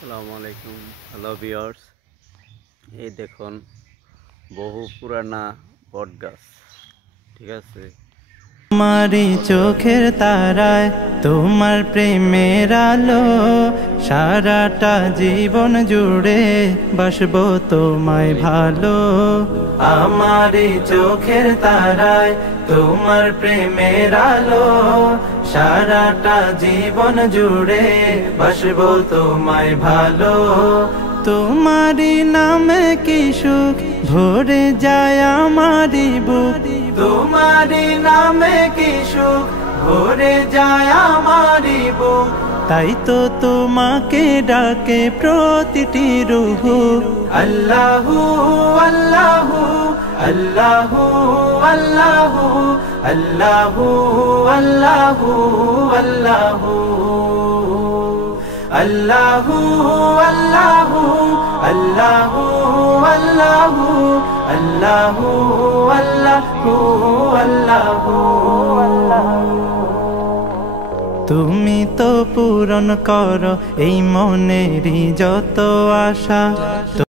আসসালামু আলাইকুম। Hello viewers, এই দেখুন বহু পুরানা বট গাছ। ঠিক আছে, তোমারি চোখের তারায় তোমার প্রেমের আলো, সারাটা জীবন জুড়ে বাসবো তোমায় ভালো। আমারি চোখের তারায় তোমার প্রেমের আলো, সারাটা জীবন জুড়ে বাসবো তোমায় ভালো। তোমারি নামে কি সুখ ভরে যায় আমারি বুক, তোমারি নামে কি সুখ ভরে যায় আমারি বুক। তাই তো তোমাকে ডাকে প্রতিটি রূহ। আল্লাহু আল্লাহু আল্লাহু আল্লাহু আল্লাহু আল্লাহু আল্লাহু আল্লাহু আল্লাহু আল্লাহু আল্লাহু আল্লাহু আল্লাহু আল্লাহু। তুমি তো পূরণ করো এই মনেরই যত আশা।